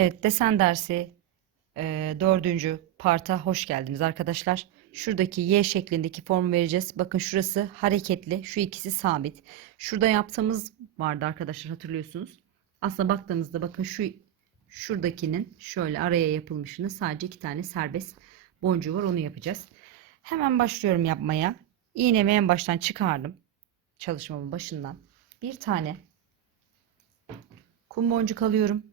Evet, desen dersi e, dördüncü parta hoş geldiniz arkadaşlar. Şuradaki Y şeklindeki formu vereceğiz. Bakın şurası hareketli, şu ikisi sabit. Şurada yaptığımız vardı arkadaşlar hatırlıyorsunuz. Aslında baktığımızda bakın şu şuradakinin şöyle araya yapılmışını sadece iki tane serbest boncuğu var onu yapacağız. Hemen başlıyorum yapmaya. İğnemi en baştan çıkardım. Çalışmamın başından. Bir tane kum boncuk alıyorum.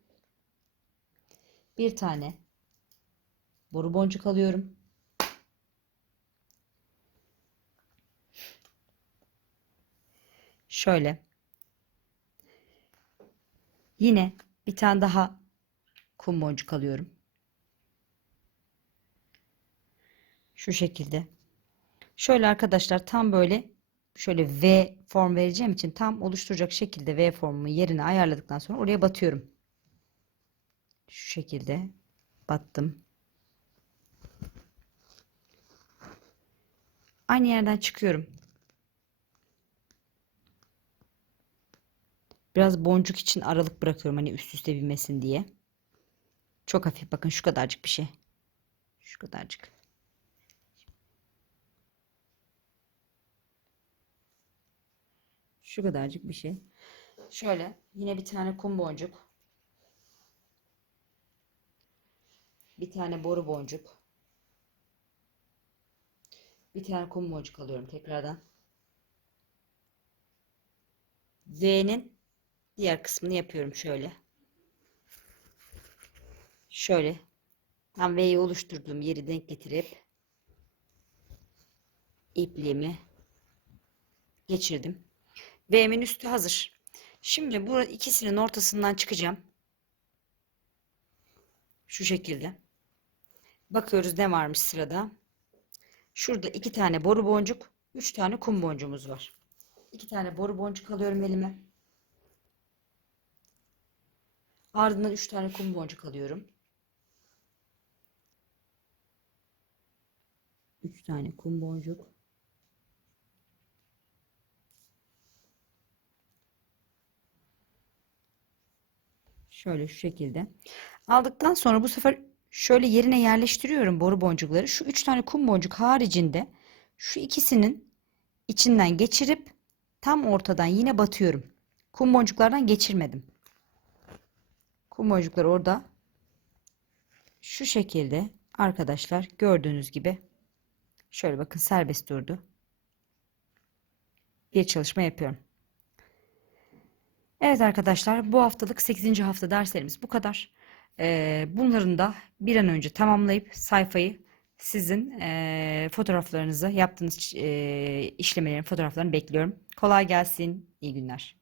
Bir tane boru boncuk alıyorum. Şöyle. Yine bir tane daha kum boncuk alıyorum. Şu şekilde. Şöyle arkadaşlar tam böyle şöyle V form vereceğim için tam oluşturacak şekilde V formumu yerine ayarladıktan sonra oraya batıyorum. Şu şekilde battım. Aynı yerden çıkıyorum. Biraz boncuk için aralık bırakıyorum hani üst üste binmesin diye. Çok hafif bakın şu kadarcık bir şey. Şu kadarcık. Şu kadarcık bir şey. Şöyle yine bir tane kum boncuk. Bir tane boru boncuk. Bir tane kum boncuk alıyorum tekrardan. V'nin diğer kısmını yapıyorum şöyle. Şöyle. Tam V'yi oluşturduğum yeri denk getirip ipliğimi geçirdim. V'min üstü hazır. Şimdi bu ikisinin ortasından çıkacağım. Şu şekilde. Bakıyoruz ne varmış sırada. Şurada iki tane boru boncuk, üç tane kum boncuğumuz var. İki tane boru boncuk alıyorum elime. Ardından üç tane kum boncuk alıyorum. Üç tane kum boncuk. Şöyle şu şekilde. Aldıktan sonra bu sefer şöyle yerine yerleştiriyorum boru boncukları. Şu üç tane kum boncuk haricinde şu ikisinin içinden geçirip tam ortadan yine batıyorum. Kum boncuklardan geçirmedim. Kum boncukları orada şu şekilde arkadaşlar gördüğünüz gibi şöyle bakın serbest durdu. Bir çalışma yapıyorum. Evet arkadaşlar bu haftalık 8. hafta derslerimiz bu kadar. Ee, bunların da bir an önce tamamlayıp sayfayı sizin e, fotoğraflarınızı yaptığınız e, işlemelerin fotoğraflarını bekliyorum. Kolay gelsin. İyi günler.